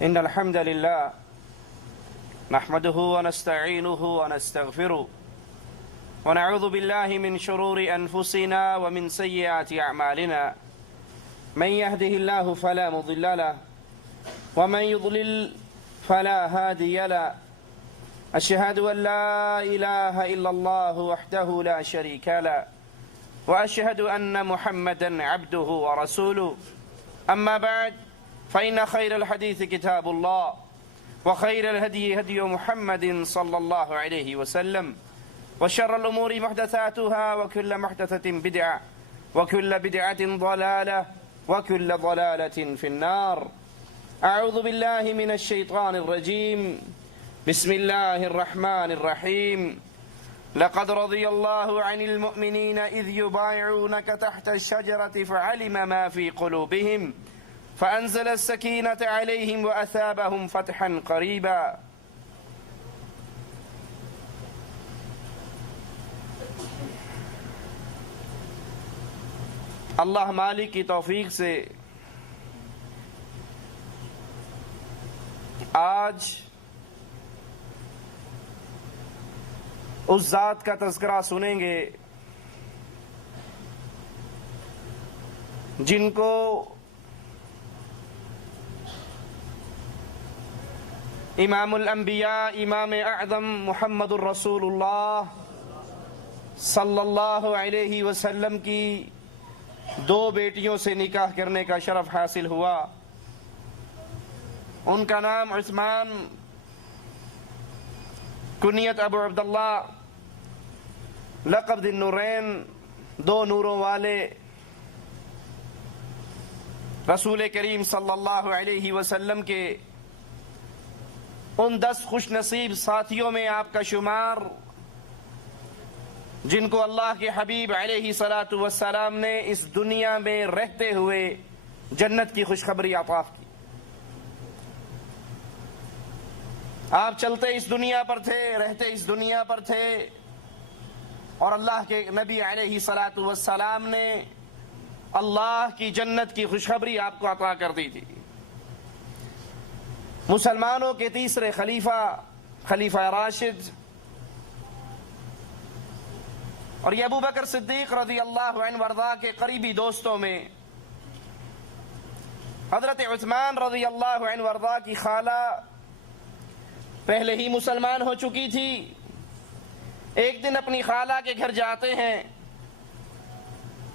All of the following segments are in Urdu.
إن الحمد لله نحمده ونستعينه ونستغفره ونعوذ بالله من شرور أنفسنا ومن سيئات أعمالنا من يهده الله فلا مضل له ومن يضلل فلا هادي له أشهد أن لا إله إلا الله وحده لا شريك له وأشهد أن محمدا عبده ورسوله أما بعد فإن خير الحديث كتاب الله وخير الهدي هدي محمد صلى الله عليه وسلم وشر الأمور محدثاتها وكل محدثة بدعة وكل بدعة ضلالة وكل ضلالة في النار. أعوذ بالله من الشيطان الرجيم. بسم الله الرحمن الرحيم. لقد رضي الله عن المؤمنين إذ يبايعونك تحت الشجرة فعلم ما في قلوبهم فأنزل السكينة عليهم وأثابهم فتحا قريبا. اللہ مالک کی توفیق سے آج اس ذات کا تذکرہ سنیں گے جن کو امام الانبیاء امام اعظم محمد الرسول اللہ صلی اللہ علیہ وسلم کی دو بیٹیوں سے نکاح کرنے کا شرف حاصل ہوا. ان کا نام عثمان، کنیت ابو عبداللہ، لقب ذی النورین، دو نوروں والے. رسول کریم صلی اللہ علیہ وسلم کے ان 10 خوش نصیب ساتھیوں میں آپ کا شمار جن کو اللہ کے حبیب علیہ الصلاۃ والسلام نے اس دنیا میں رہتے ہوئے جنت کی خوشخبری عطا کی. آپ چلتے اس دنیا پر تھے، رہتے اس دنیا پر تھے، اور اللہ کے نبی علیہ الصلاۃ والسلام نے اللہ کی جنت کی خوشخبری آپ کو عطا کر دی تھی. مسلمانوں کے تیسرے خلیفہ راشد اور یہ ابو بکر صدیق رضی اللہ عنہ وارضاہ کے قریبی دوستوں میں حضرت عثمان رضی اللہ عنہ وارضاہ کی خالہ پہلے ہی مسلمان ہو چکی تھی. ایک دن اپنی خالہ کے گھر جاتے ہیں.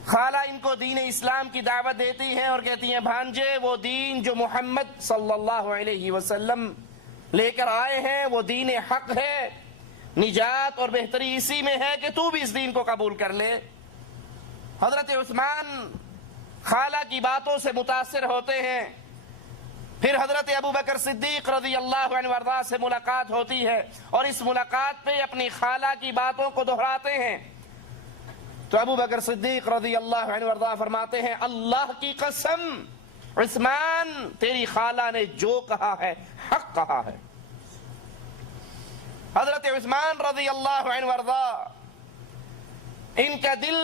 خالہ ان کو دین اسلام کی دعوت دیتی ہیں اور کہتی ہیں بھانجے وہ دین جو محمد صلی اللہ علیہ وسلم لے کر آئے ہیں وہ دین حق ہے، نجات اور بہتری اسی میں ہے کہ تو بھی اس دین کو قبول کر لے. حضرت عثمان خالہ کی باتوں سے متاثر ہوتے ہیں. پھر حضرت ابو بکر صدیق رضی اللہ عنہ وارضاہ سے ملاقات ہوتی ہے اور اس ملاقات پہ اپنی خالہ کی باتوں کو دہراتے ہیں. تو ابو بکر صدیق رضی اللہ عنہ وارضاہ فرماتے ہیں اللہ کی قسم عثمان تیری خالہ نے جو کہا ہے حق کہا ہے. حضرت عثمان رضی اللہ عنہ وارضاہ ان کا دل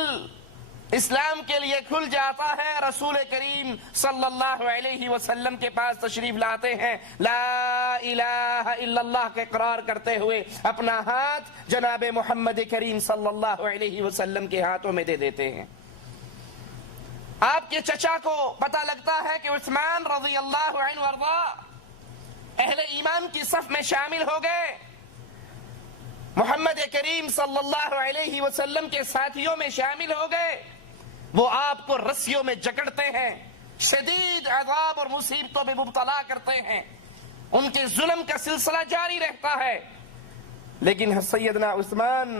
اسلام کے لیے کھل جاتا ہے. رسول کریم صلی اللہ علیہ وسلم کے پاس تشریف لاتے ہیں، لا الہ الا اللہ کے اقرار کرتے ہوئے اپنا ہاتھ جناب محمد کریم صلی اللہ علیہ وسلم کے ہاتھوں میں دے دیتے ہیں. آپ کے چچا کو پتہ لگتا ہے کہ عثمان رضی اللہ عنہ وارضاہ اہل ایمان کی صف میں شامل ہو گئے، محمد کریم صلی اللہ علیہ وسلم کے ساتھیوں میں شامل ہو گئے. وہ آپ کو رسیوں میں جکڑتے ہیں، شدید عذاب اور مصیبتوں میں مبتلا کرتے ہیں، ان کے ظلم کا سلسلہ جاری رہتا ہے. لیکن سیدنا عثمان،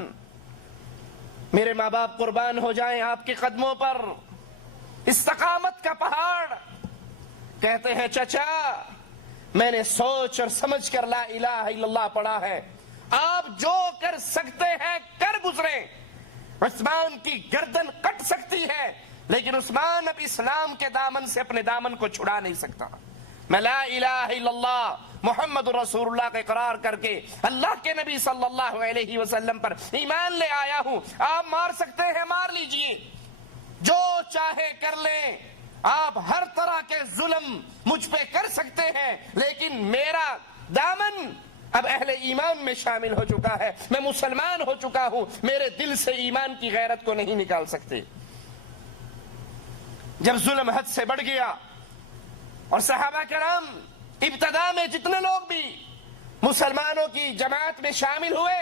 میرے ماں باپ قربان ہو جائیں آپ کے قدموں پر، استقامت کا پہاڑ، کہتے ہیں چچا میں نے سوچ اور سمجھ کر لا الہ الا اللہ پڑھا ہے، آپ جو کر سکتے ہیں کر گزریں. عثمان کی گردن کٹ سکتی ہے لیکن عثمان اب اسلام کے دامن سے اپنے دامن کو چھڑا نہیں سکتا. میں لا الہ الا اللہ محمد رسول اللہ کا اقرار کر کے اللہ کے نبی صلی اللہ علیہ وسلم پر ایمان لے آیا ہوں. آپ مار سکتے ہیں مار لیجئے، جو چاہے کر لیں، آپ ہر طرح کے ظلم مجھ پہ کر سکتے ہیں، لیکن میرا دامن اب اہل ایمان میں شامل ہو چکا ہے، میں مسلمان ہو چکا ہوں، میرے دل سے ایمان کی غیرت کو نہیں نکال سکتے۔ جب ظلم حد سے بڑھ گیا اور صحابہ کرام ابتدا میں جتنے لوگ بھی مسلمانوں کی جماعت میں شامل ہوئے،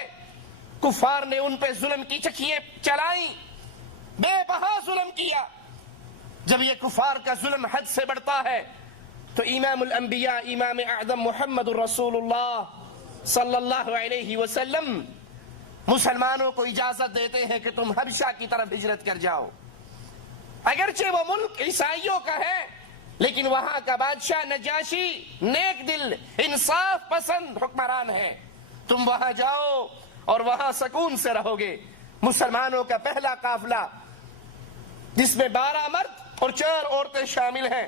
کفار نے ان پہ ظلم کی چکیاں چلائیں، بے بہا ظلم کیا۔ جب یہ کفار کا ظلم حد سے بڑھتا ہے تو امام الانبیاء امام اعظم محمد الرسول اللہ صلی اللہ علیہ وسلم مسلمانوں کو اجازت دیتے ہیں کہ تم حبشہ کی طرف ہجرت کر جاؤ۔ اگرچہ وہ ملک عیسائیوں کا ہے، لیکن وہاں کا بادشاہ نجاشی نیک دل انصاف پسند حکمران ہے، تم وہاں جاؤ اور وہاں سکون سے رہو گے۔ مسلمانوں کا پہلا قافلہ جس میں 12 مرد اور 4 عورتیں شامل ہیں،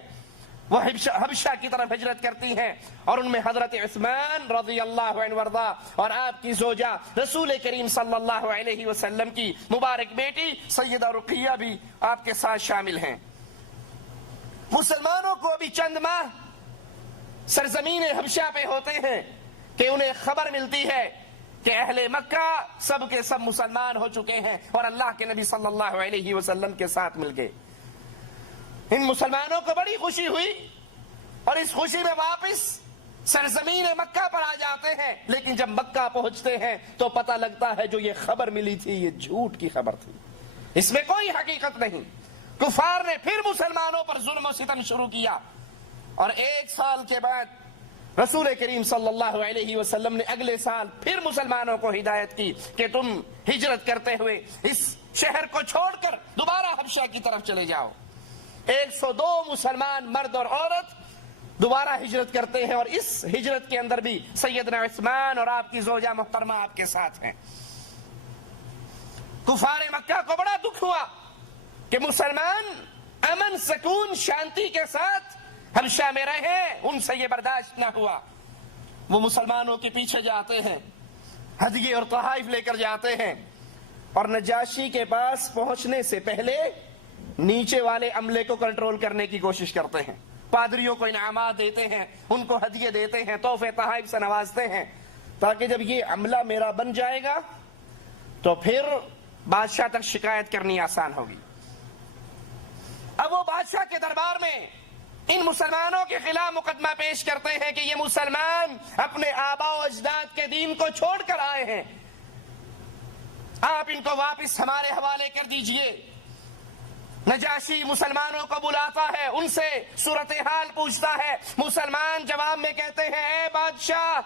وہ حبشہ کی طرف ہجرت کرتی ہیں، اور ان میں حضرت عثمان رضی اللہ عنہ وارضا اور آپ کی زوجہ رسول کریم صلی اللہ علیہ وسلم کی مبارک بیٹی سیدہ رقیہ بھی آپ کے ساتھ شامل ہیں۔ مسلمانوں کو ابھی چند ماہ سرزمین حبشہ پہ ہوتے ہیں کہ انہیں خبر ملتی ہے کہ اہل مکہ سب کے سب مسلمان ہو چکے ہیں اور اللہ کے نبی صلی اللہ علیہ وسلم کے ساتھ مل گئے۔ ان مسلمانوں کو بڑی خوشی ہوئی اور اس خوشی میں واپس سرزمین مکہ پر آ جاتے ہیں، لیکن جب مکہ پہنچتے ہیں تو پتہ لگتا ہے جو یہ خبر ملی تھی یہ جھوٹ کی خبر تھی، اس میں کوئی حقیقت نہیں۔ کفار نے پھر مسلمانوں پر ظلم و ستم شروع کیا، اور 1 سال کے بعد رسول کریم صلی اللہ علیہ وسلم نے اگلے سال پھر مسلمانوں کو ہدایت کی کہ تم ہجرت کرتے ہوئے اس شہر کو چھوڑ کر دوبارہ حبشہ کی طرف چلے جاؤ۔ 102 مسلمان مرد اور عورت دوبارہ ہجرت کرتے ہیں، اور اس ہجرت کے اندر بھی سیدنا عثمان اور آپ کی زوجہ محترمہ آپ کے ساتھ ہیں۔ کفار مکہ کو بڑا دکھ ہوا کہ مسلمان امن سکون شانتی کے ساتھ حبشہ میں رہے، ان سے یہ برداشت نہ ہوا۔ وہ مسلمانوں کے پیچھے جاتے ہیں، ہدیے اور تحائف لے کر جاتے ہیں، اور نجاشی کے پاس پہنچنے سے پہلے نیچے والے عملے کو کنٹرول کرنے کی کوشش کرتے ہیں، پادریوں کو انعامات دیتے ہیں، ان کو ہدیے دیتے ہیں، تحفے تحائف سے نوازتے ہیں، تاکہ جب یہ عملہ میرا بن جائے گا تو پھر بادشاہ تک شکایت کرنی آسان ہوگی۔ اب وہ بادشاہ کے دربار میں ان مسلمانوں کے خلاف مقدمہ پیش کرتے ہیں کہ یہ مسلمان اپنے آباء و اجداد کے دین کو چھوڑ کر آئے ہیں، آپ ان کو واپس ہمارے حوالے کر دیجئے۔ نجاشی مسلمانوں کو بلاتا ہے، ان سے صورتحال پوچھتا ہے، مسلمان جواب میں کہتے ہیں اے بادشاہ،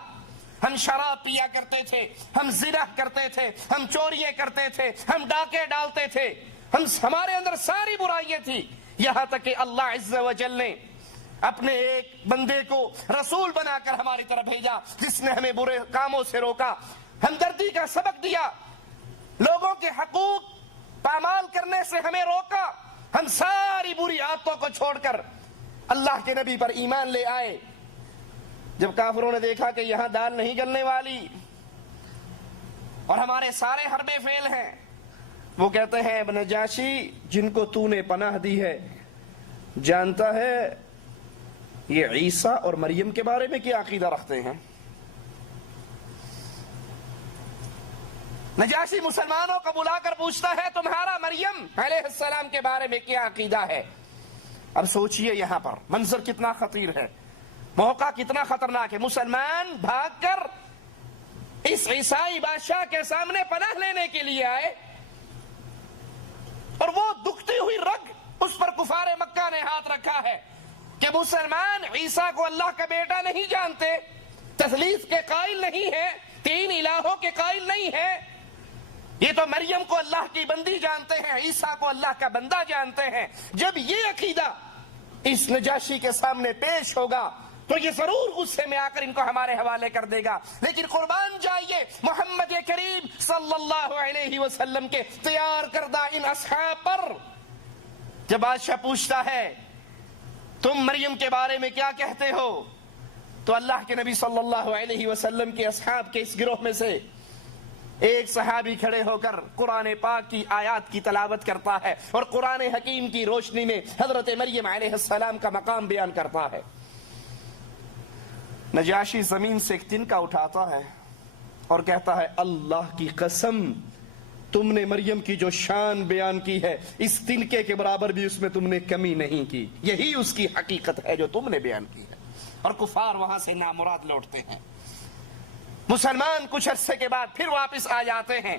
ہم شراب پیا کرتے تھے، ہم زنا کرتے تھے، ہم چوریاں کرتے تھے، ہم ڈاکے ڈالتے تھے، ہمارے اندر ساری برائیاں تھی، یہاں تک کہ اللہ عز و جل نے اپنے ایک بندے کو رسول بنا کر ہماری طرف بھیجا جس نے ہمیں برے کاموں سے روکا، ہمدردی کا سبق دیا، لوگوں کے حقوق پامال کرنے سے ہمیں روکا، ہم ساری بری عادتوں کو چھوڑ کر اللہ کے نبی پر ایمان لے آئے۔ جب کافروں نے دیکھا کہ یہاں دال نہیں گلنے والی اور ہمارے سارے حربے فیل ہیں، وہ کہتے ہیں ابن نجاشی جن کو تو نے پناہ دی ہے جانتا ہے یہ عیسیٰ اور مریم کے بارے میں کیا عقیدہ رکھتے ہیں؟ نجاشی مسلمانوں کو بلا کر پوچھتا ہے تمہارا مریم علیہ السلام کے بارے میں کیا عقیدہ ہے؟ اب سوچئے یہاں پر منظر کتنا خطیر ہے، موقع کتنا خطرناک ہے۔ مسلمان بھاگ کر اس عیسائی بادشاہ کے سامنے پناہ لینے کے لیے آئے، اور وہ دکھتی ہوئی رگ اس پر کفار مکہ نے ہاتھ رکھا ہے کہ مسلمان عیسیٰ کو اللہ کا بیٹا نہیں جانتے، تثلیث کے قائل نہیں ہے، 3 الہوں کے قائل نہیں ہے، یہ تو مریم کو اللہ کی بندی جانتے ہیں، عیسیٰ کو اللہ کا بندہ جانتے ہیں۔ جب یہ عقیدہ اس نجاشی کے سامنے پیش ہوگا تو یہ ضرور غصے میں آ کر ان کو ہمارے حوالے کر دے گا، لیکن قربان جائیے محمد کریم صلی اللہ علیہ وسلم کے تیار کردہ ان اصحاب پر۔ جب بادشاہ پوچھتا ہے تم مریم کے بارے میں کیا کہتے ہو، تو اللہ کے نبی صلی اللہ علیہ وسلم کے اصحاب کے اس گروہ میں سے ایک صحابی کھڑے ہو کر قرآن پاک کی آیات کی تلاوت کرتا ہے اور قرآن حکیم کی روشنی میں حضرت مریم علیہ السلام کا مقام بیان کرتا ہے۔ نجاشی زمین سے ایک تنکا اٹھاتا ہے اور کہتا ہے اللہ کی قسم، تم نے مریم کی جو شان بیان کی ہے اس تنکے کے برابر بھی اس میں تم نے کمی نہیں کی، یہی اس کی حقیقت ہے جو تم نے بیان کی ہے۔ اور کفار وہاں سے نامراد لوٹتے ہیں۔ مسلمان کچھ عرصے کے بعد پھر واپس آ جاتے ہیں،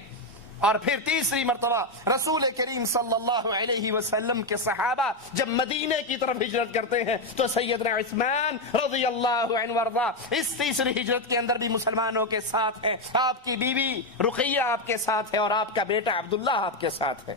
اور پھر تیسری مرتبہ رسول کریم صلی اللہ علیہ وسلم کے صحابہ جب مدینے کی طرف ہجرت کرتے ہیں تو سیدنا عثمان رضی اللہ عنہ وارضا اس تیسری ہجرت کے اندر بھی مسلمانوں کے ساتھ ہیں۔ آپ کی بیوی رقیہ آپ کے ساتھ ہے اور آپ کا بیٹا عبداللہ آپ کے ساتھ ہے۔